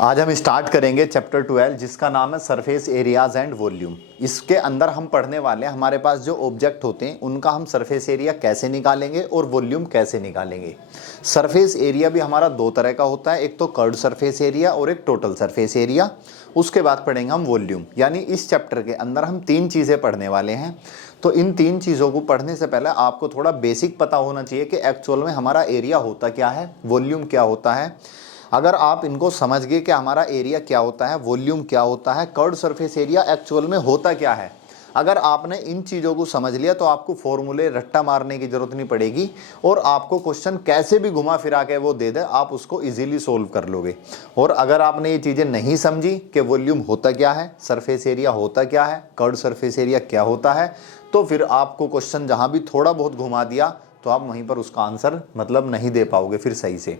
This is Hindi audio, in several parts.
आज हम स्टार्ट करेंगे चैप्टर 12 जिसका नाम है सरफेस एरियाज एंड वॉल्यूम। इसके अंदर हम पढ़ने वाले हैं हमारे पास जो ऑब्जेक्ट होते हैं उनका हम सरफेस एरिया कैसे निकालेंगे और वॉल्यूम कैसे निकालेंगे। सरफेस एरिया भी हमारा दो तरह का होता है, एक तो कर्व्ड सरफेस एरिया और एक टोटल सरफेस एरिया। उसके बाद पढ़ेंगे हम वॉल्यूम। यानी इस चैप्टर के अंदर हम तीन चीज़ें पढ़ने वाले हैं। तो इन तीन चीज़ों को पढ़ने से पहले आपको थोड़ा बेसिक पता होना चाहिए कि एक्चुअल में हमारा एरिया होता क्या है, वॉल्यूम क्या होता है। अगर आप इनको समझ गए कि हमारा एरिया क्या होता है, वॉल्यूम क्या होता है, कर्व्ड सरफेस एरिया एक्चुअल में होता क्या है, अगर आपने इन चीज़ों को समझ लिया तो आपको फॉर्मूले रट्टा मारने की ज़रूरत नहीं पड़ेगी और आपको क्वेश्चन कैसे भी घुमा फिरा के वो दे दे आप उसको इजीली सोल्व कर लोगे। और अगर आपने ये चीज़ें नहीं समझी कि वॉल्यूम होता क्या है, सरफेस एरिया होता क्या है, कर्व्ड सरफेस एरिया क्या होता है, तो फिर आपको क्वेश्चन जहाँ भी थोड़ा बहुत घुमा दिया तो आप वहीं पर उसका आंसर मतलब नहीं दे पाओगे फिर सही से।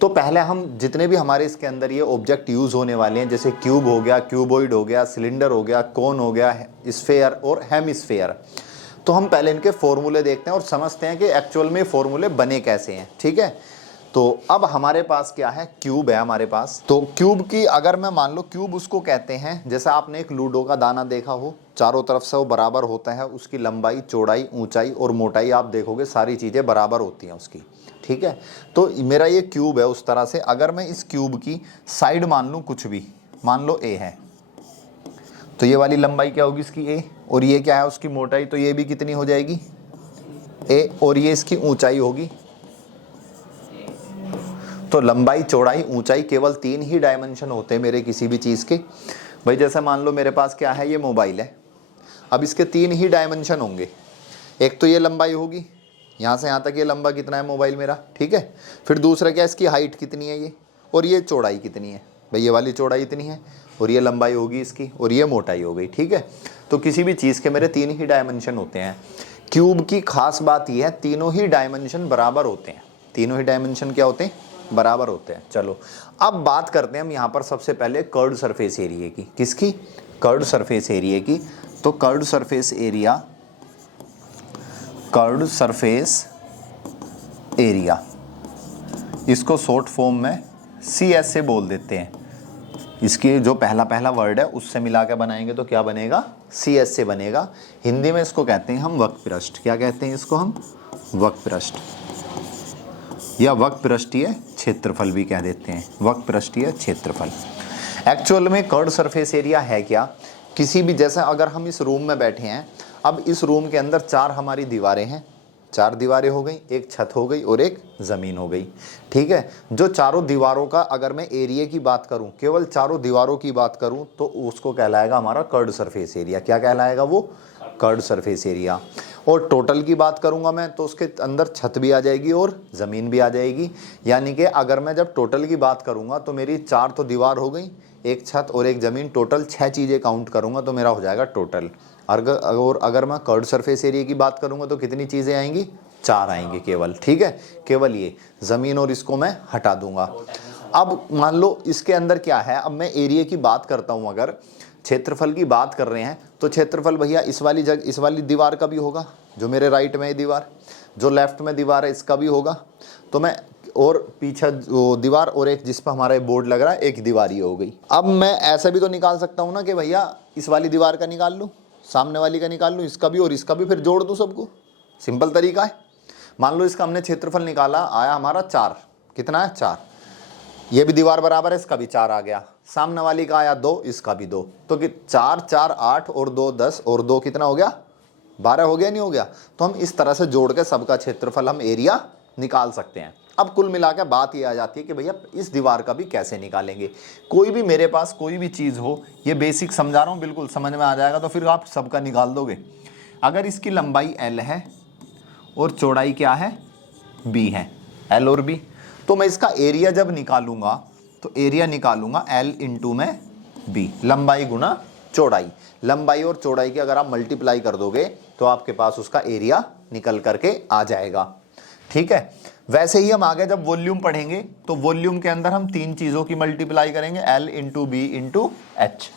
तो पहले हम जितने भी हमारे इसके अंदर ये ऑब्जेक्ट यूज़ होने वाले हैं, जैसे क्यूब हो गया, क्यूबॉइड हो गया, सिलेंडर हो गया, कोन हो गया, स्फेयर और हेमिस्फेयर, तो हम पहले इनके फॉर्मूले देखते हैं और समझते हैं कि एक्चुअल में फॉर्मूले बने कैसे हैं। ठीक है, तो अब हमारे पास क्या है, क्यूब है हमारे पास। तो क्यूब की अगर मैं मान लो, क्यूब उसको कहते हैं जैसा आपने एक लूडो का दाना देखा हो, चारों तरफ से वो बराबर होता है, उसकी लंबाई, चौड़ाई, ऊंचाई और मोटाई आप देखोगे सारी चीज़ें बराबर होती हैं उसकी। ठीक है, तो मेरा ये क्यूब है उस तरह से। अगर मैं इस क्यूब की साइड मान लूँ कुछ भी, मान लो ए है, तो ये वाली लंबाई क्या होगी इसकी ए, और ये क्या है उसकी मोटाई, तो ये भी कितनी हो जाएगी ए, और ये इसकी ऊंचाई होगी। तो लंबाई, चौड़ाई, ऊंचाई, केवल तीन ही डायमेंशन होते हैं मेरे किसी भी चीज़ के। भाई जैसे मान लो मेरे पास क्या है, ये मोबाइल है, अब इसके तीन ही डायमेंशन होंगे। एक तो ये लंबाई होगी, यहाँ से यहाँ तक ये लंबा कितना है मोबाइल मेरा, ठीक है। फिर दूसरा क्या, इसकी हाइट कितनी है ये, और ये चौड़ाई कितनी है, भाई ये वाली चौड़ाई इतनी है, और ये लंबाई होगी इसकी, और ये मोटाई हो गई। ठीक है, तो किसी भी चीज़ के मेरे तीन ही डायमेंशन होते हैं। क्यूब की खास बात यह है तीनों ही डायमेंशन बराबर होते हैं। तीनों ही डायमेंशन क्या होते हैं, बराबर होते हैं। चलो अब बात करते हैं हम यहाँ पर सबसे पहले कर्व्ड सरफेस एरिया की। किसकी, कर्व्ड सरफेस एरिया की। तो curved surface area, curved surface area, इसको शॉर्ट फॉर्म में CS से बोल देते हैं। इसकी जो पहला वर्ड है उससे मिला के बनाएंगे तो क्या बनेगा, CS से बनेगा। हिंदी में इसको कहते हैं हम वक्रपृष्ठ। क्या कहते हैं इसको हम, वक्रपृष्ठ, या वक्रपृष्ठीय क्षेत्रफल भी कह देते हैं, वक्रपृष्ठीय क्षेत्रफल। एक्चुअल में कर्व्ड सरफेस एरिया है क्या, किसी भी, जैसा अगर हम इस रूम में बैठे हैं, अब इस रूम के अंदर चार हमारी दीवारें हैं, चार दीवारें हो गई, एक छत हो गई और एक ज़मीन हो गई। ठीक है, जो चारों दीवारों का अगर मैं एरिया की बात करूं, केवल चारों दीवारों की बात करूं, तो उसको कहलाएगा हमारा कर्व्ड सरफेस एरिया। क्या कहलाएगा वो, कर्व्ड सरफेस एरिया। और टोटल की बात करूंगा मैं तो उसके अंदर छत भी आ जाएगी और ज़मीन भी आ जाएगी। यानी कि अगर मैं जब टोटल की बात करूंगा तो मेरी चार तो दीवार हो गई, एक छत और एक ज़मीन, टोटल 6 चीज़ें काउंट करूंगा तो मेरा हो जाएगा टोटल। और अगर मैं कर्व्ड सरफेस एरिया की बात करूंगा तो कितनी चीज़ें आएंगी, 4 आएंगी केवल। ठीक है, केवल ये ज़मीन और इसको मैं हटा दूंगा। अब मान लो इसके अंदर क्या है, अब मैं एरिया की बात करता हूँ, अगर क्षेत्रफल की बात कर रहे हैं तो क्षेत्रफल भैया इस वाली दीवार का भी होगा, जो मेरे राइट में है दीवार, जो लेफ्ट में दीवार है इसका भी होगा। तो मैं, और पीछे वो दीवार और एक जिस पर हमारा बोर्ड लग रहा है, एक दीवार ही हो गई। अब मैं ऐसा भी तो निकाल सकता हूँ ना कि भैया इस वाली दीवार का निकाल लूँ, सामने वाली का निकाल लूँ, इसका भी और इसका भी, फिर जोड़ दूँ सबको। सिंपल तरीका है। मान लो इसका हमने क्षेत्रफल निकाला, आया हमारा 4, कितना है 4, ये भी दीवार बराबर है, इसका भी 4 आ गया, सामने वाली का आया 2, इसका भी 2, तो कि 4 4 8 और 2 10 और 2 कितना हो गया, 12 हो गया, नहीं हो गया। तो हम इस तरह से जोड़ के सबका क्षेत्रफल हम एरिया निकाल सकते हैं। अब कुल मिलाकर बात ये आ जाती है कि भैया इस दीवार का भी कैसे निकालेंगे। कोई भी मेरे पास कोई भी चीज़ हो, ये बेसिक समझा रहा हूँ, बिल्कुल समझ में आ जाएगा, तो फिर आप सबका निकाल दोगे। अगर इसकी लंबाई L है और चौड़ाई क्या है, B है, L और B, तो मैं इसका एरिया जब निकालूंगा तो एरिया निकालूंगा L इंटू में B, लंबाई गुना चौड़ाई। लंबाई और चौड़ाई की अगर आप मल्टीप्लाई कर दोगे तो आपके पास उसका एरिया निकल करके आ जाएगा। ठीक है, वैसे ही हम आगे जब वॉल्यूम पढ़ेंगे तो वॉल्यूम के अंदर हम तीन चीज़ों की मल्टीप्लाई करेंगे, L into B into H।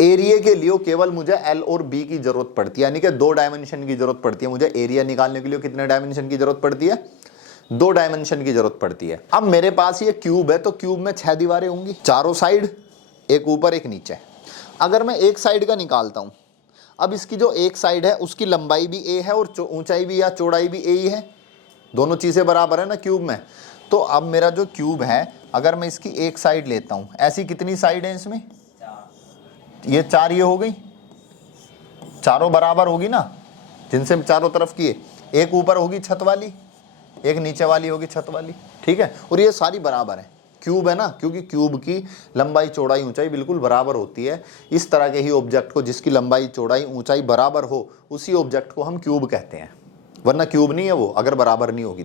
Area के लिए केवल मुझे L और B की जरूरत पड़ती है, यानी कि 2 डायमेंशन की जरूरत पड़ती है। मुझे एरिया निकालने के लिए कितने डायमेंशन की जरूरत पड़ती है, 2 डायमेंशन की जरूरत पड़ती है। अब मेरे पास ये क्यूब है, तो क्यूब में 6 दीवारें होंगी, चारों साइड, एक ऊपर एक नीचे। अगर मैं एक साइड का निकालता हूं, अब इसकी जो एक साइड है उसकी लंबाई भी a है और ऊंचाई भी या चौड़ाई भी a ही है, दोनों चीजें बराबर है ना क्यूब में। तो अब मेरा जो क्यूब है, अगर मैं इसकी एक साइड लेता हूं, ऐसी कितनी साइड है इसमें? ये 4 ये हो गई, चारों बराबर होगी ना, जिनसे चारों तरफ की है। एक ऊपर होगी छत वाली, एक नीचे वाली होगी छत वाली, ठीक है। और ये सारी बराबर है, क्यूब है ना, क्योंकि क्यूब की लंबाई चौड़ाई ऊंचाई बिल्कुल बराबर होती है। इस तरह के ही ऑब्जेक्ट को जिसकी लंबाई चौड़ाई ऊंचाई बराबर हो, उसी ऑब्जेक्ट को हम क्यूब कहते हैं, वरना क्यूब नहीं है वो अगर बराबर नहीं होगी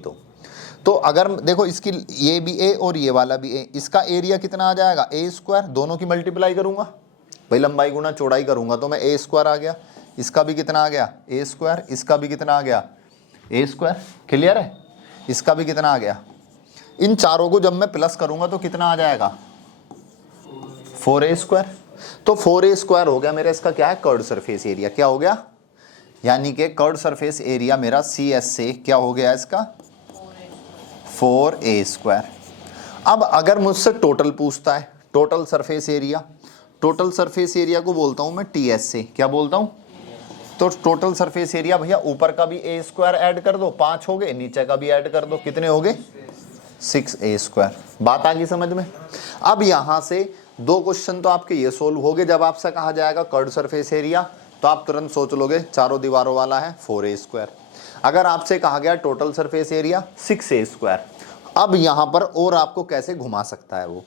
तो अगर देखो इसकी ये भी a और ये वाला भी a, इसका एरिया कितना आ जाएगा? a स्क्वायर, दोनों की मल्टीप्लाई करूंगा भाई, लंबाई गुना चौड़ाई करूंगा तो मैं a स्क्वायर आ गया। इसका भी कितना आ गया? a square. इसका भी कितना आ गया? a square. क्लियर है? इसका भी कितना आ गया? इन चारों को जब मैं प्लस करूंगा तो कितना आ जाएगा? 4a square. तो 4a स्क्वायर हो गया मेरा, इसका क्या है? Curved surface area. क्या हो गया? यानी कि कर्व्ड सरफेस एरिया मेरा CS से क्या हो गया इसका? 4a square. अब अगर मुझसे टोटल पूछता है, total surface area, total surface area को बोलता हूं मैं TS से। क्या बोलता हूं? तो टोटल सरफेस एरिया भैया, ऊपर का भी a स्क्वायर ऐड कर दो, 5 हो गए, नीचे का भी ऐड कर दो, कितने हो गए? 6a square. बात आ गई समझ में? अब यहां से 2 क्वेश्चन तो आपके ये सोल्व हो गए। जब आपसे कहा जाएगा कर्व्ड सरफेस एरिया, तो आप तुरंत सोच लोगे चारों दीवारों वाला है 4a स्क्वायर। अगर आपसे कहा गया total surface area 6a square, अब यहां पर और आपको कैसे घुमा सकता है वो,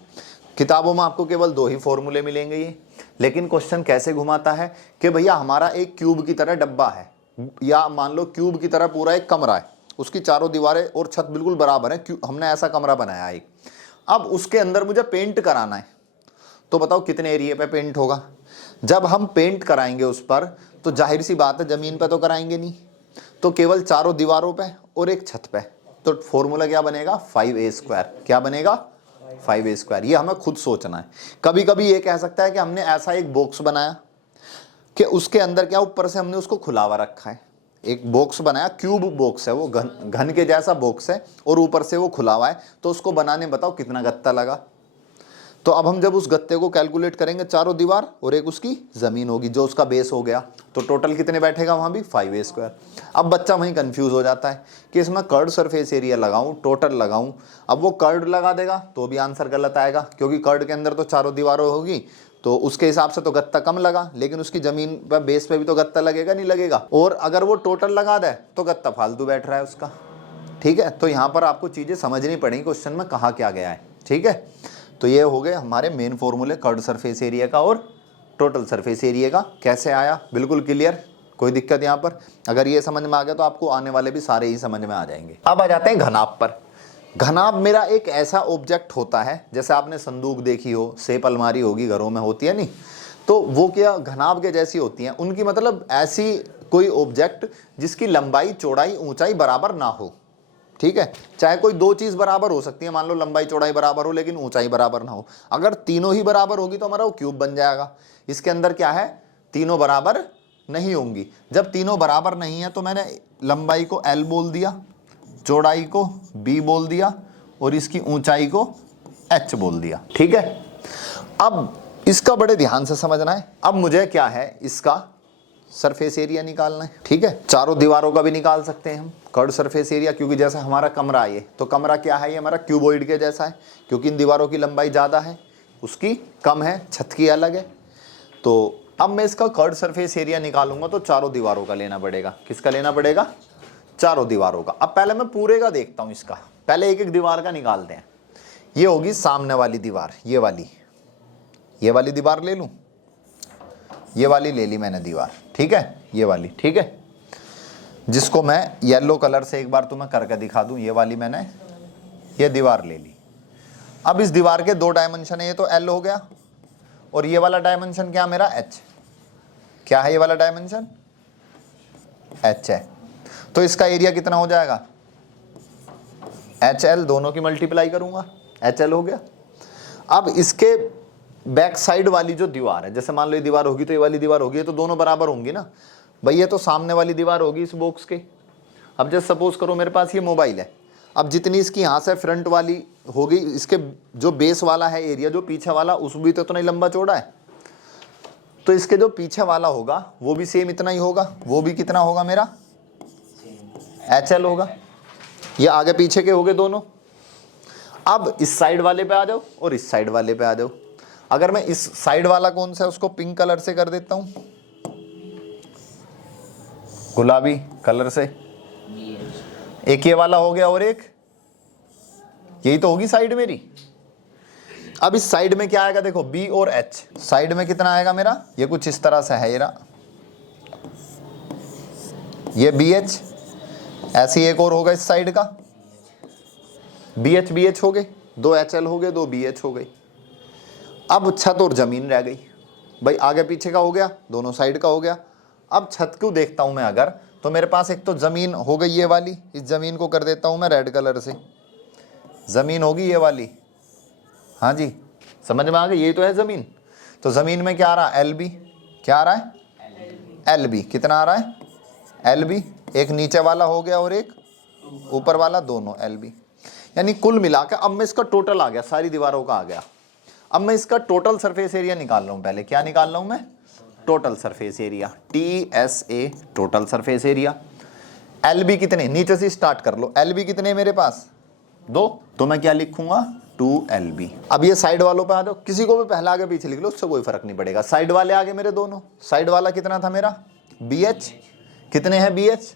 किताबों में आपको केवल 2 ही फॉर्मूले मिलेंगे ये, लेकिन क्वेश्चन कैसे घुमाता है कि भैया हमारा एक क्यूब की तरह डब्बा है, या मान लो क्यूब की तरह पूरा एक कमरा है, उसकी चारों दीवारें और छत बिल्कुल बराबर है, हमने ऐसा कमरा बनाया एक। अब उसके अंदर मुझे पेंट कराना है, तो बताओ कितने एरिया पे पेंट होगा? जब हम पेंट कराएंगे उस पर, तो जाहिर सी बात है जमीन पे तो कराएंगे नहीं, तो केवल चारों दीवारों पे और एक छत पे। तो फॉर्मूला क्या बनेगा? 5a square. क्या बनेगा? 5a square. ये हमें खुद सोचना है। कभी कभी ये कह सकता है कि हमने ऐसा एक बॉक्स बनाया कि उसके अंदर क्या, ऊपर से हमने उसको खुलावा रखा है, एक बॉक्स बनाया, क्यूब बॉक्स है वो, घन के जैसा बॉक्स है और ऊपर से वो खुला हुआ है, तो उसको बनाने बताओ कितना गत्ता लगा? तो अब हम जब उस गत्ते को कैलकुलेट करेंगे, चारों दीवार और एक उसकी जमीन होगी जो उसका बेस हो गया, तो टोटल कितने बैठेगा वहां भी? 5a square. अब बच्चा वहीं कंफ्यूज हो जाता है कि इसमें कर्व्ड सरफेस एरिया लगाऊं, टोटल लगाऊं। अब वो कर्व्ड लगा देगा तो भी आंसर गलत आएगा, क्योंकि कर्व्ड के अंदर तो चारों दीवारों होगी, तो उसके हिसाब से तो गत्ता कम लगा, लेकिन उसकी जमीन पर बेस पे भी तो गत्ता लगेगा, नहीं लगेगा? और अगर वो टोटल लगा दे तो गत्ता फालतू बैठ रहा है उसका। ठीक है, तो यहाँ पर आपको चीजें समझनी पड़ेगी क्वेश्चन में कहा क्या गया है। ठीक है, तो ये हो गए हमारे मेन फॉर्मूले कर्व्ड सरफेस एरिया का और टोटल सरफेस एरिया का। कैसे आया? बिल्कुल क्लियर, कोई दिक्कत यहाँ पर? अगर ये समझ में आ गया तो आपको आने वाले भी सारे ही समझ में आ जाएंगे। अब आ जाते हैं घनाभ पर। घनाभ मेरा एक ऐसा ऑब्जेक्ट होता है, जैसे आपने संदूक देखी हो, सेफ अलमारी होगी घरों में होती है नहीं, तो वो क्या घनाभ के जैसी होती हैं उनकी, मतलब ऐसी कोई ऑब्जेक्ट जिसकी लंबाई चौड़ाई ऊंचाई बराबर ना हो। ठीक है, चाहे कोई 2 चीज बराबर हो सकती है, मान लो लंबाई चौड़ाई बराबर हो लेकिन ऊंचाई बराबर ना हो। अगर तीनों ही बराबर होगी तो हमारा वो क्यूब बन जाएगा। इसके अंदर क्या है? तीनों बराबर नहीं होंगी। जब तीनों बराबर नहीं है तो मैंने लंबाई को L बोल दिया, चौड़ाई को B बोल दिया और इसकी ऊंचाई को H बोल दिया। ठीक है, अब इसका बड़े ध्यान से समझना है। अब मुझे क्या है, इसका सरफेस एरिया निकालना है। ठीक है, चारों दीवारों का भी निकाल सकते हैं हम कर्व्ड सरफेस एरिया, क्योंकि जैसा हमारा कमरा है, तो कमरा क्या है? ये हमारा क्यूबॉइड के जैसा है, क्योंकि इन दीवारों की लंबाई ज़्यादा है, उसकी कम है, छत की अलग है। तो अब मैं इसका कर्व्ड सरफेस एरिया निकालूंगा तो चारों दीवारों का लेना पड़ेगा। किसका लेना पड़ेगा? चारों दीवारों का। अब पहले मैं पूरे का देखता हूँ इसका, पहले एक एक दीवार का निकालते हैं। ये होगी सामने वाली दीवार, ये वाली दीवार ले लूँ, ये वाली ले ली मैंने दीवार। ठीक है, ये वाली। ठीक है, जिसको मैं येलो कलर से एक बार तुम्हें करके दिखा दूं, ये वाली मैंने ये दीवार ले ली। अब इस दीवार के 2 डायमेंशन है, ये तो L हो गया, और ये वाला डायमेंशन क्या मेरा? H। क्या है ये वाला डायमेंशन? H है। तो इसका एरिया कितना हो जाएगा? HL, दोनों की मल्टीप्लाई करूंगा, HL हो गया। अब इसके बैक साइड वाली जो दीवार है, जैसे मान लो ये दीवार होगी तो ये वाली दीवार होगी, तो दोनों बराबर होंगी ना भाई, ये तो सामने वाली दीवार होगी इस बॉक्स के। अब जैसे सपोज करो मेरे पास ये मोबाइल है, अब जितनी इसकी यहाँ से फ्रंट वाली होगी, इसके जो बेस वाला है एरिया, जो पीछे वाला, उस भी तो इतना ही लंबा चौड़ा है, तो इसके जो पीछे वाला होगा वो भी सेम इतना ही होगा। वो भी कितना होगा मेरा, HL होगा। ये आगे पीछे के हो गए दोनों। अब इस साइड वाले पे आ जाओ और इस साइड वाले पे आ जाओ। अगर मैं इस साइड वाला कौन सा है उसको पिंक कलर से कर देता हूं, गुलाबी कलर से, एक ये वाला हो गया और एक यही तो होगी साइड मेरी। अब इस साइड में क्या आएगा देखो, B और H। साइड में कितना आएगा मेरा, ये कुछ इस तरह से है, ये BH, ऐसे ही एक और होगा इस साइड का, BH BH हो गए, 2 HL हो गए, 2 BH हो गई। अब छत और जमीन रह गई भाई, आगे पीछे का हो गया, दोनों साइड का हो गया। अब छत को देखता हूं मैं अगर, तो मेरे पास एक तो जमीन हो गई ये वाली, इस जमीन को कर देता हूं मैं रेड कलर से, जमीन होगी ये वाली। हाँ जी, समझ में आ गई, यही तो है जमीन। तो जमीन में क्या आ रहा है, LB, क्या आ रहा है, LB। कितना आ रहा है, LB। एक नीचे वाला हो गया और एक ऊपर वाला, दोनों LB। यानी कुल मिला के अब मैं इसका टोटल आ गया, सारी दीवारों का आ गया। अब मैं इसका टोटल सरफेस एरिया निकाल रहा हूं। पहले क्या निकाल रहा हूं मैं, total surface area, TSA, total surface area. LB कितने, नीचे से स्टार्ट कर लो, LB कितने मेरे पास, 2, तो मैं क्या लिखूंगा, 2LB। अब ये साइड वालों पे आ जाओ, किसी को भी पहले आगे पीछे लिख लो, उससे कोई फर्क नहीं पड़ेगा। साइड वाले आगे मेरे दोनों, साइड वाला कितना था मेरा, BH, कितने हैं BH,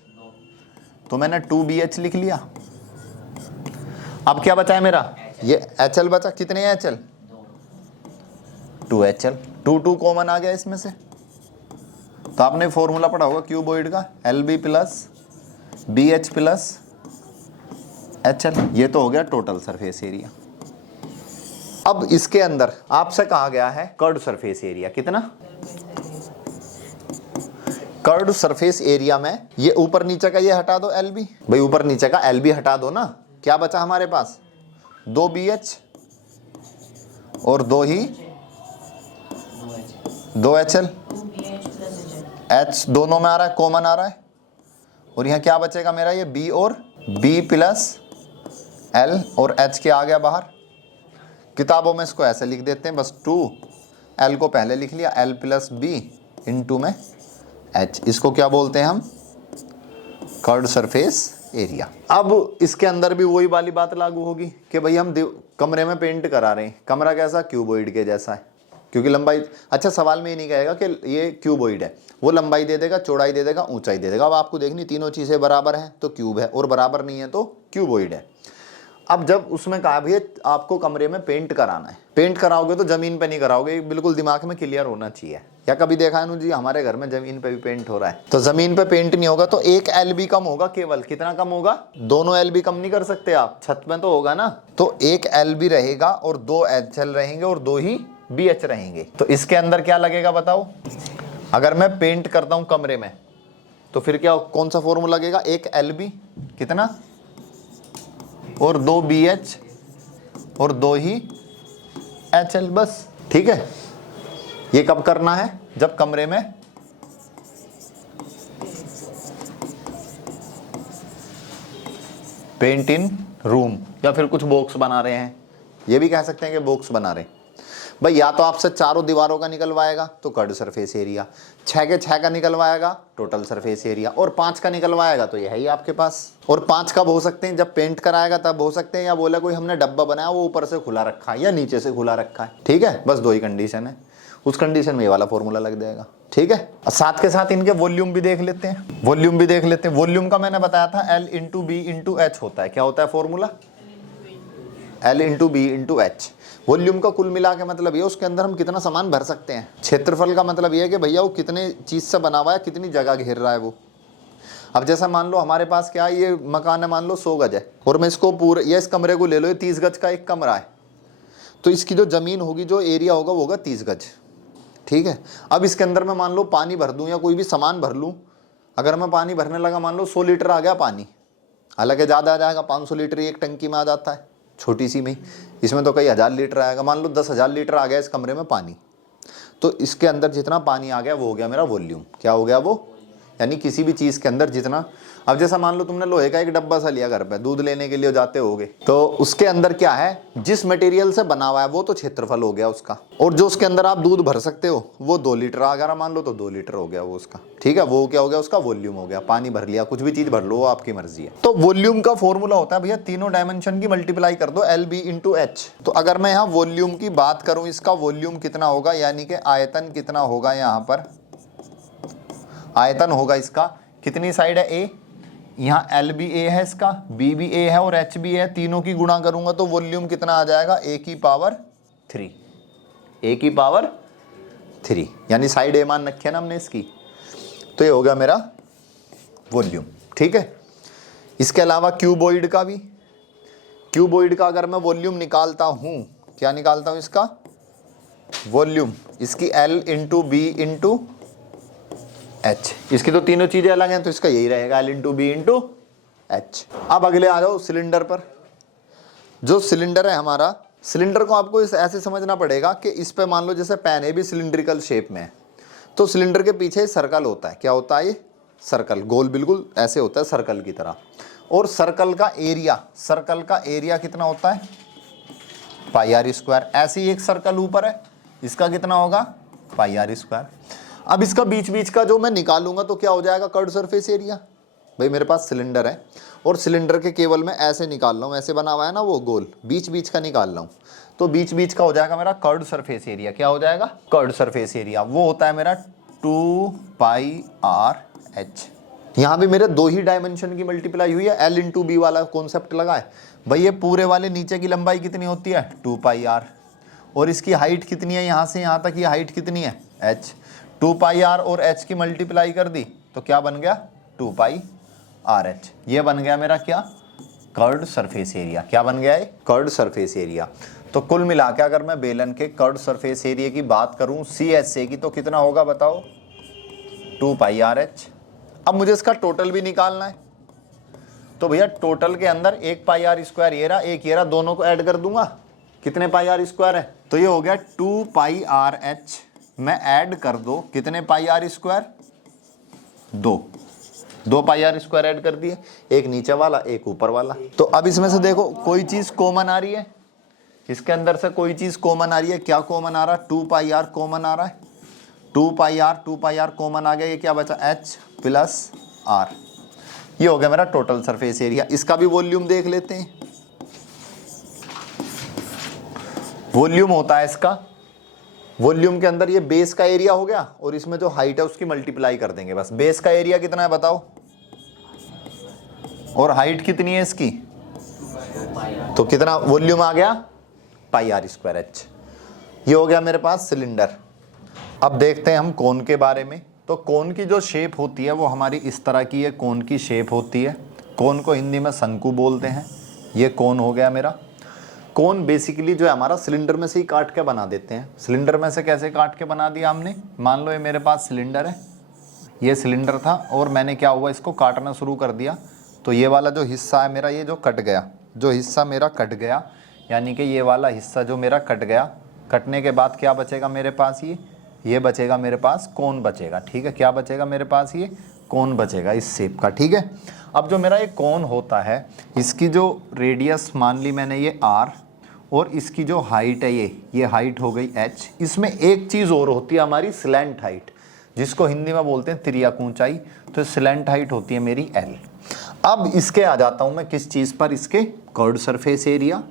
तो मैंने 2BH लिख लिया। अब क्या बचा है मेरा, ये HL बचा, कितने हैं HL, 2HL, 2 कॉमन आ गया इसमें से। तो आपने फॉर्मूला पढ़ा होगा क्यूबॉइड का, LB plus BH plus HL, ये तो हो गया टोटल सरफेस एरिया। अब इसके अंदर आपसे कहा गया है कर्व्ड सरफेस एरिया, कितना, कर्व्ड सरफेस एरिया में ये ऊपर नीचे का ये हटा दो LB, भाई ऊपर नीचे का LB हटा दो ना, क्या बचा हमारे पास, 2 BH और 2 HL, H दोनों में आ रहा है, कॉमन आ रहा है। और यहाँ क्या बचेगा मेरा, ये B और B प्लस L और H के आ गया बाहर। किताबों में इसको ऐसे लिख देते हैं बस, 2L को पहले लिख लिया, L प्लस B इंटू में H। इसको क्या बोलते हैं हम, कर्व्ड सरफेस एरिया। अब इसके अंदर भी वही वाली बात लागू होगी कि भाई हम कमरे में पेंट करा रहे हैं, कमरा कैसा, क्यूबॉइड के जैसा है, क्योंकि लंबाई, अच्छा सवाल में ये नहीं कहेगा कि ये क्यूबॉइड है, वो लंबाई दे देगा, चौड़ाई दे देगा, ऊंचाई दे देगा। अब आपको देखनी तीनों चीज़ें बराबर हैं तो क्यूब है, और बराबर नहीं है तो क्यूबॉइड है। अब जब उसमें कहा भी आपको कमरे में पेंट कराना है, पेंट कराओगे तो जमीन पे नहीं कराओगे, बिल्कुल दिमाग में क्लियर होना चाहिए। या कभी देखा है जी हमारे घर में जमीन पे भी पेंट हो रहा है, तो जमीन पे पेंट नहीं होगा तो एक LB कम होगा, केवल कितना कम होगा, दोनों LB कम नहीं कर सकते आप, छत में तो होगा ना, तो एक LB रहेगा और 2 HL रहेंगे और 2 ही BH रहेंगे। तो इसके अंदर क्या लगेगा बताओ, अगर मैं पेंट करता हूं कमरे में तो फिर क्या, कौन सा फॉर्मूला लगेगा, एक LB कितना और 2 BH और 2 ही HL, बस। ठीक है, ये कब करना है, जब कमरे में पेंट इन रूम, या फिर कुछ बॉक्स बना रहे हैं, ये भी कह सकते हैं कि बॉक्स बना रहे हैं। भाई या तो आपसे चारों दीवारों का निकलवाएगा तो कर्व्ड सरफेस एरिया, 6 के 6 का निकलवाएगा टोटल सरफेस एरिया, और 5 का निकलवाएगा तो यह है ही आपके पास। और 5 कब हो सकते हैं, जब पेंट कराएगा तब हो सकते हैं, या बोला कोई हमने डब्बा बनाया वो ऊपर से खुला रखा है या नीचे से खुला रखा है। ठीक है, बस 2 ही कंडीशन है, उस कंडीशन में ये वाला फॉर्मूला लग जाएगा। ठीक है, और साथ के साथ इनके वॉल्यूम भी देख लेते हैं, वॉल्यूम भी देख लेते हैं। वॉल्यूम का मैंने बताया था L into B into H होता है, क्या होता है formula, L into B into H। Volume का कुल मिला के मतलब ये उसके अंदर हम कितना सामान भर सकते हैं। क्षेत्रफल का मतलब ये है कि भैया वो कितने चीज़ से बना हुआ है, कितनी जगह घेर रहा है वो। अब जैसा मान लो हमारे पास क्या है, ये मकान है मान लो 100 गज है, और मैं इसको पूरे, या इस कमरे को ले लो, ये 30 गज का एक कमरा है, तो इसकी जो ज़मीन होगी, जो एरिया होगा वो होगा 30 गज। ठीक है, अब इसके अंदर मैं मान लो पानी भर दूँ या कोई भी सामान भर लूँ, अगर मैं पानी भरने लगा मान लो 100 लीटर आ गया पानी, हालांकि ज़्यादा आ जाएगा, 500 लीटर एक टंकी में आ जाता है छोटी सी में, इसमें तो कई हज़ार लीटर आएगा, मान लो 10,000 लीटर आ गया इस कमरे में पानी, तो इसके अंदर जितना पानी आ गया वो हो गया मेरा वॉल्यूम। क्या हो गया वो, यानी किसी भी चीज़ के अंदर जितना, अब जैसा मान लो तुमने लोहे का एक डब्बा सा लिया घर पे, दूध लेने के लिए जाते होगे, तो उसके अंदर क्या है, जिस मटेरियल से बना हुआ है वो तो क्षेत्रफल हो गया उसका, और जो उसके अंदर आप दूध भर सकते हो वो 2 लीटर अगर मान लो तो 2 लीटर हो गया वो उसका, ठीक है। वो क्या हो गया, उसका वॉल्यूम हो गया, पानी भर लिया, कुछ भी चीज़ भर लो, वो आपकी मर्जी है। तो वॉल्यूम का फॉर्मूला होता है भैया, तीनों डायमेंशन की मल्टीप्लाई कर दो, LB × H। तो अगर मैं यहाँ वॉल्यूम की बात करूँ, इसका वॉल्यूम कितना होगा, यानी कि आयतन कितना होगा, यहाँ पर आयतन होगा इसका, कितनी साइड है A, यहाँ L भी A है इसका, B भी A है और H भी है, तीनों की गुणा करूंगा तो वॉल्यूम कितना आ जाएगा, A की पावर 3, A की पावर 3, यानी साइड A मान रखी है ना हमने इसकी, तो ये हो गया मेरा वॉल्यूम, ठीक है। इसके अलावा क्यूबॉइड का भी, क्यूबॉइड का अगर मैं वॉल्यूम निकालता हूँ, क्या निकालता हूँ इसका वॉल्यूम, इसकी L × B × H, इसकी तो तीनों चीजें अलग हैं तो इसका यही रहेगा L × B × H। अब अगले आ जाओ सिलेंडर पर। जो सिलेंडर है हमारा, सिलेंडर को आपको ऐसे समझना पड़ेगा कि इस पे मान लो जैसे पेन है भी सिलिंड्रिकल शेप में है, तो सिलेंडर के पीछे सर्कल होता है, क्या होता है ये सर्कल, गोल बिल्कुल ऐसे होता है सर्कल की तरह, और सर्कल का एरिया कितना होता है, πr²। ऐसे ही एक सर्कल ऊपर है, इसका कितना होगा, πr²। अब इसका बीच का जो मैं निकालूंगा तो क्या हो जाएगा, कर्व्ड सरफेस एरिया। भाई मेरे पास सिलेंडर है और सिलेंडर के केवल मैं ऐसे निकाल रहा हूँ, ऐसे बना हुआ है ना वो गोल, बीच का निकाल रहा हूँ, तो बीच का हो जाएगा मेरा कर्व्ड सरफेस एरिया। क्या हो जाएगा, कर्व्ड सरफेस एरिया, वो होता है मेरा 2πrh। यहाँ भी मेरे 2 ही डायमेंशन की मल्टीप्लाई हुई है, L × B वाला कॉन्सेप्ट लगा है। भाई ये पूरे वाले नीचे की लंबाई कितनी होती है, 2πr, और इसकी हाइट कितनी है, यहाँ से यहाँ तक ये हाइट कितनी है, h। 2πr और h की मल्टीप्लाई कर दी तो क्या बन गया, 2πrh। ये बन गया मेरा क्या, कर्व्ड सरफेस एरिया। क्या बन गया है, कर्व्ड सरफेस एरिया। तो कुल मिला के अगर मैं बेलन के कर्व्ड सरफेस एरिया की बात करूं CSA की, तो कितना होगा बताओ, 2πrh। अब मुझे इसका टोटल भी निकालना है, तो भैया टोटल के अंदर एक πr² ये रहा, एक ये रहा, दोनों को ऐड कर दूंगा, कितने πr² है, तो ये हो गया 2πrh में ऐड कर दो कितने πr², 2 πr² ऐड कर दिए, एक नीचे वाला एक ऊपर वाला। तो अब इसमें से देखो कोई चीज कॉमन आ रही है, इसके अंदर से कोई चीज कॉमन आ रही है, क्या कॉमन आ रहा है, 2πr कॉमन आ रहा है, 2πr कॉमन आ गया, ये क्या बचा, h + r। ये हो गया मेरा टोटल सरफेस एरिया। इसका भी वॉल्यूम देख लेते हैं। वॉल्यूम होता है इसका, वॉल्यूम के अंदर ये बेस का एरिया हो गया और इसमें जो हाइट है उसकी मल्टीप्लाई कर देंगे बस। बेस का एरिया कितना है बताओ, और हाइट कितनी है इसकी, तो कितना वॉल्यूम आ गया, πr²h। ये हो गया मेरे पास सिलेंडर। अब देखते हैं हम कोन के बारे में। तो कोन की जो शेप होती है वो हमारी इस तरह की है, कोन की शेप होती है। कोन को हिंदी में शंकु बोलते हैं। ये कोन हो गया मेरा। कोन बेसिकली जो है हमारा सिलेंडर में से ही काट के बना देते हैं। सिलेंडर में से कैसे काट के बना दिया हमने, मान लो ये मेरे पास सिलेंडर है, ये सिलेंडर था और मैंने क्या हुआ इसको काटना शुरू कर दिया, तो ये वाला जो हिस्सा है मेरा ये जो कट गया, जो हिस्सा मेरा कट गया, यानी कि ये वाला हिस्सा जो मेरा कट गया, कटने के बाद क्या बचेगा मेरे पास, ये बचेगा मेरे पास कोन बचेगा। ठीक है, क्या बचेगा मेरे पास, ये कोन बचेगा इस शेप का। ठीक है, अब जो मेरा ये कोन होता है इसकी जो रेडियस मान ली मैंने ये r, और इसकी जो हाइट है ये हाइट हो गई h। इसमें एक चीज़ और होती है हमारी स्लैंट हाइट, जिसको हिंदी में बोलते हैं तिर्यक ऊंचाई। तो स्लैंट हाइट होती है मेरी l। अब इसके आ जाता हूँ मैं किस चीज़ पर, इसके curved surface area.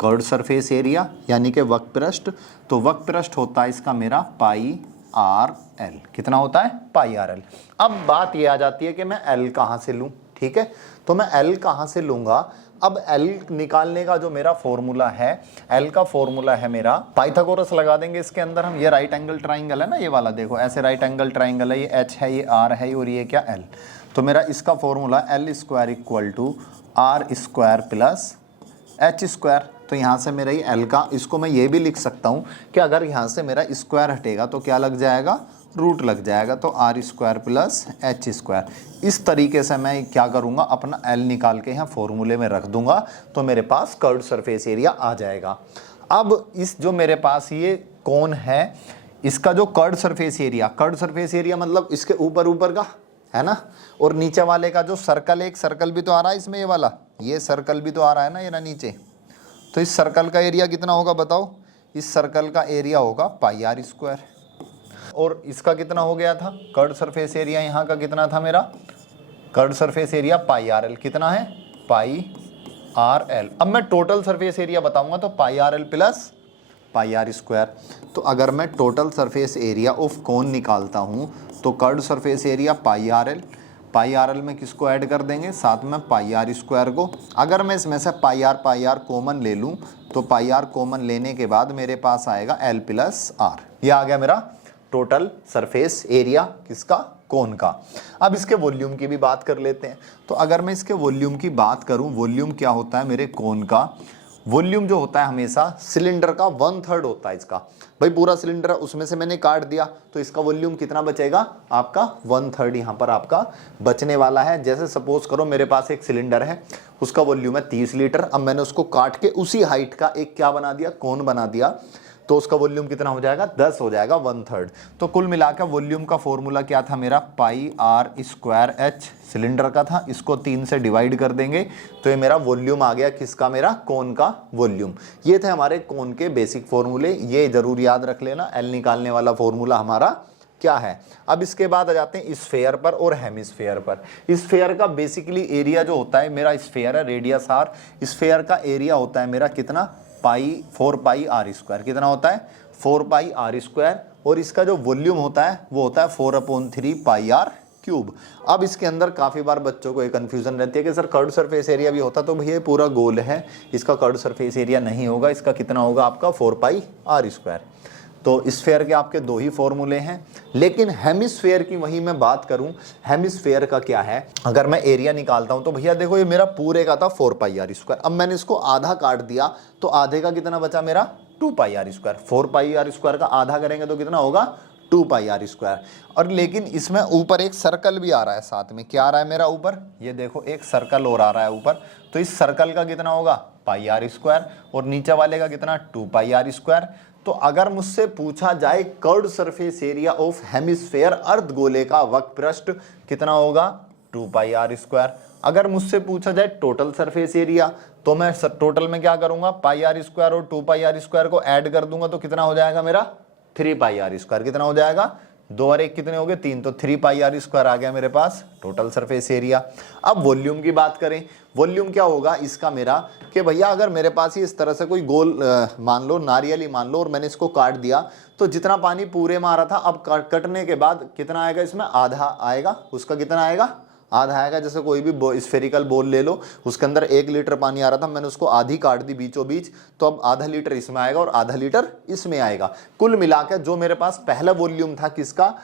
Curved surface area यानी कि वक्र पृष्ठ। तो वक्र पृष्ठ होता है इसका मेरा πrl। कितना होता है, πrl। अब बात ये आ जाती है कि मैं l कहाँ से लूँ। ठीक है, तो मैं l कहाँ से लूँगा। अब l निकालने का जो मेरा फॉर्मूला है, l का फॉर्मूला है मेरा, पाइथागोरस लगा देंगे इसके अंदर हम। ये राइट एंगल ट्राइंगल है ना, ये वाला देखो ऐसे राइट एंगल ट्राइंगल है, ये h है, ये r है और ये क्या l। तो मेरा इसका फॉर्मूला l² = r² + h²। तो यहाँ से मेरा ये l का, इसको मैं ये भी लिख सकता हूँ कि अगर यहाँ से मेरा स्क्वायर हटेगा तो क्या लग जाएगा, रूट लग जाएगा। तो r² + h²। इस तरीके से मैं क्या करूँगा, अपना l निकाल के यहाँ फॉर्मूले में रख दूंगा, तो मेरे पास कर्व्ड सरफेस एरिया आ जाएगा। अब इस जो मेरे पास ये कोन है, इसका जो कर्व्ड सरफेस एरिया मतलब इसके ऊपर का, है ना। और नीचे वाले का जो सर्कल, एक सर्कल भी तो आ रहा है इसमें, ये वाला, ये सर्कल भी तो आ रहा है ना ये ना नीचे। तो इस सर्कल का एरिया कितना होगा बताओ? इस सर्कल का एरिया होगा पाई आर स्क्वायर। और इसका कितना हो गया था? कर्ड सरफेस एरिया यहाँ का कितना था मेरा? Curved surface area pi r l. कितना है? Pi r l. अब मैं टोटल सरफेस एरिया बताऊंगा तो pi r l plus pi r square. तो अगर मैं total surface area of cone निकालता हूँ तो curved surface area pi r l, pi r l में किसको ऐड कर देंगे? साथ में पाई आर स्क्वायर को। अगर मैं इसमें से पाई आर कॉमन ले लूँ तो पाई आर कॉमन लेने के बाद मेरे पास आएगा एल प्लस आर। ये आ गया मेरा टोटल सरफेस एरिया किसका? कोन का। अब इसके वॉल्यूम की भी बात कर लेते हैं। तो अगर मैं इसके वॉल्यूम की बात करूं, वॉल्यूम क्या होता है मेरे कोन का? वॉल्यूम जो होता है हमेशा सिलेंडर का 1/3 होता है इसका। भाई पूरा सिलेंडर उसमें से मैंने काट दिया तो इसका वॉल्यूम कितना बचेगा? आपका 1/3 यहाँ पर आपका बचने वाला है। जैसे सपोज करो मेरे पास एक सिलेंडर है, उसका वॉल्यूम है 30 लीटर। अब मैंने उसको काट के उसी हाइट का एक क्या बना दिया? कोन बना दिया। तो उसका वॉल्यूम कितना हो जाएगा? 10 हो जाएगा, 1/3। तो कुल मिलाकर वॉल्यूम का फॉर्मूला क्या था मेरा? पाई आर स्क्वायर एच सिलेंडर का था, इसको 3 से डिवाइड कर देंगे तो ये मेरा वॉल्यूम आ गया किसका? मेरा कोन का वॉल्यूम। ये थे हमारे कोन के बेसिक फॉर्मूले, ये जरूर याद रख लेना। एल निकालने वाला फॉर्मूला हमारा क्या है। अब इसके बाद आ जाते हैं स्फेयर पर और हेमिस्फेयर पर। स्फेयर का बेसिकली एरिया जो होता है मेरा, स्फेयर है रेडियस आर, स्फेयर का एरिया होता है मेरा कितना? 4 पाई आर स्क्वायर। कितना होता है? 4 पाई आर स्क्वायर। और इसका जो वॉल्यूम होता है वो होता है 4/3 पाई आर क्यूब। अब इसके अंदर काफ़ी बार बच्चों को एक कन्फ्यूजन रहती है कि सर कर्ड सरफेस एरिया भी होता, तो भैया पूरा गोल है, इसका कर्ड सरफेस एरिया नहीं होगा। इसका कितना होगा आपका? 4 पाई आर स्क्वायर। तो स्फेयर के आपके 2 ही फॉर्मूले हैं। लेकिन हेमिस्फेयर की वही मैं बात करूं, हेमिस्फेयर का क्या है? अगर मैं एरिया निकालता हूं तो भैया देखो ये मेरा पूरे का था 4 पाई आर स्क्वायर। अब मैंने इसको आधा काट दिया तो आधे का कितना बचा मेरा? 2 pi r square. 4 pi r square का आधा करेंगे तो कितना होगा? 2 पाई आर स्क्वायर। और लेकिन इसमें ऊपर एक सर्कल भी आ रहा है साथ में। क्या आ रहा है मेरा ऊपर? ये देखो एक सर्कल और आ रहा है ऊपर। तो इस सर्कल का कितना होगा? पाई आर स्क्वायर। और नीचे वाले का कितना? 2 पाई आर स्क्वायर। तो अगर मुझसे पूछा जाए curved surface area of hemisphere अर्ध गोले का वक्र कितना होगा? 2 पाई आर स्क्वायर। अगर मुझसे पूछा जाए टोटल सरफेस एरिया तो मैं टोटल में क्या करूंगा? पाई आर स्क्वायर और 2 पाई आर स्क्वायर को ऐड कर दूंगा तो कितना हो जाएगा मेरा? 3 पाई आर स्क्वायर। कितना हो जाएगा? 2 और 1 कितने हो गए? 3। तो 3 पाई आर स्क्वायर आ गया मेरे पास टोटल सरफेस एरिया। अब वॉल्यूम की बात करें, वॉल्यूम क्या होगा इसका मेरा? कि भैया अगर मेरे पास ही इस तरह से कोई गोल मान लो, नारियल ही मान लो, और मैंने इसको काट दिया तो जितना पानी पूरे में आ रहा था अब कटने के बाद कितना आएगा इसमें? आधा आएगा। उसका कितना आएगा? आधा आएगा। जैसे कोई भी स्फेरिकल बॉल ले लो, उसके अंदर 1 लीटर पानी आ रहा था, मैंने उसको आधी काट दी बीचों बीच, तो अब आधा लीटर इसमें आएगा और आधा लीटर इसमें आएगा। कुल मिलाकर जो मेरे पास पहला वॉल्यूम था किसका?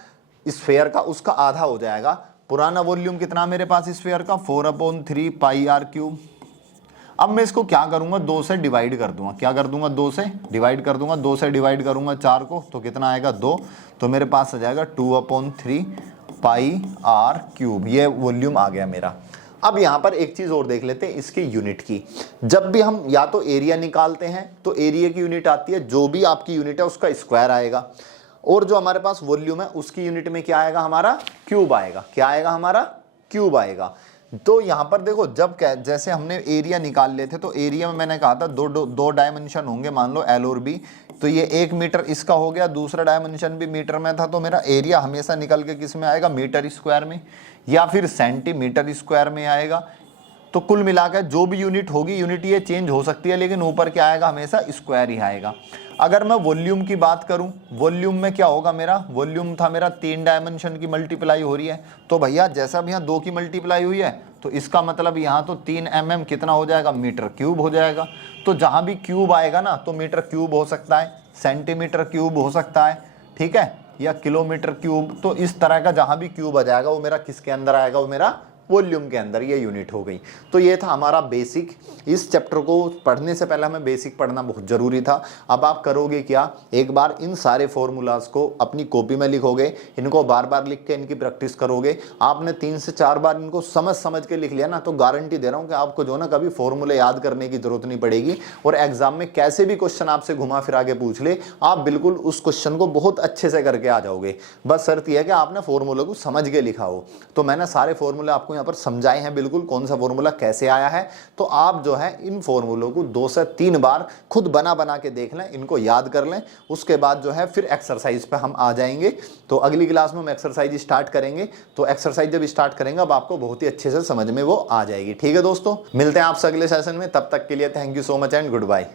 स्फेयर का, उसका आधा हो जाएगा। पुराना वॉल्यूम कितना मेरे पास स्फेयर का? 4/3 पाई आर क्यूब। अब मैं इसको क्या करूंगा? 2 से डिवाइड कर दूंगा। क्या कर दूंगा? 2 से डिवाइड कर दूंगा। 2 से डिवाइड करूंगा 4 को तो कितना आएगा? 2। तो मेरे पास आ जाएगा 2/3 पाई आर क्यूब। ये वॉल्यूम आ गया मेरा। अब यहाँ पर एक चीज और देख लेते हैं इसकी यूनिट की। जब भी हम या तो एरिया निकालते हैं तो एरिया की यूनिट आती है, जो भी आपकी यूनिट है उसका स्क्वायर आएगा। और जो हमारे पास वॉल्यूम है उसकी यूनिट में क्या आएगा? हमारा क्यूब आएगा। क्या आएगा? हमारा क्यूब आएगा। तो यहां पर देखो, जब जैसे हमने एरिया निकाल लिए थे तो एरिया में मैंने कहा था दो डायमेंशन होंगे, मान लो एल और बी। तो ये 1 मीटर इसका हो गया, दूसरा डायमेंशन भी मीटर में था, तो मेरा एरिया हमेशा निकल के किस में आएगा? मीटर स्क्वायर में या फिर सेंटीमीटर स्क्वायर में आएगा। तो कुल मिलाकर जो भी यूनिट होगी, यूनिट ये चेंज हो सकती है लेकिन ऊपर क्या आएगा? हमेशा स्क्वायर ही आएगा। अगर मैं वॉल्यूम की बात करूं, वॉल्यूम में क्या होगा मेरा? वॉल्यूम था मेरा 3 डायमेंशन की मल्टीप्लाई हो रही है, तो भैया जैसा भी यहाँ 2 की मल्टीप्लाई हुई है तो इसका मतलब यहाँ तो 3 mm कितना हो जाएगा? मीटर क्यूब हो जाएगा। तो जहाँ भी क्यूब आएगा ना तो मीटर क्यूब हो सकता है, सेंटीमीटर क्यूब हो सकता है, ठीक है, या किलोमीटर क्यूब। तो इस तरह का जहाँ भी क्यूब आ जाएगा वो मेरा किसके अंदर आएगा? वो मेरा वॉल्यूम के अंदर ये यूनिट हो गई। तो ये था हमारा बेसिक। इस चैप्टर को पढ़ने से पहले हमें बेसिक पढ़ना बहुत ज़रूरी था। अब आप करोगे क्या, एक बार इन सारे फॉर्मूलाज को अपनी कॉपी में लिखोगे, इनको बार बार लिख के इनकी प्रैक्टिस करोगे। आपने 3 से 4 बार इनको समझ के लिख लिया ना, तो गारंटी दे रहा हूँ कि आपको जो ना कभी फॉर्मूले याद करने की जरूरत नहीं पड़ेगी। और एग्जाम में कैसे भी क्वेश्चन आपसे घुमा फिरा के पूछ ले, आप बिल्कुल उस क्वेश्चन को बहुत अच्छे से करके आ जाओगे। बस शर्त यह है कि आपने फॉर्मूले को समझ के लिखा हो। तो मैंने सारे फॉर्मूले आपको यहाँ पर समझाए हैं बिल्कुल, कौन सा फॉर्मूला कैसे आया है। तो आप जो है इन फॉर्मूलों को 2 से 3 बार खुद बना के देख लें, इनको याद कर लें। उसके बाद जो है फिर एक्सरसाइज पे हम आ जाएंगे। तो अगली क्लास में हम एक्सरसाइज स्टार्ट करेंगे। तो एक्सरसाइज जब स्टार्ट करेंगे अब आपको बहुत ही अच्छे से समझ में वो आ जाएगी। ठीक है दोस्तों, मिलते हैं आपसे अगले सेशन में। तब तक के लिए thank you so much and good bye.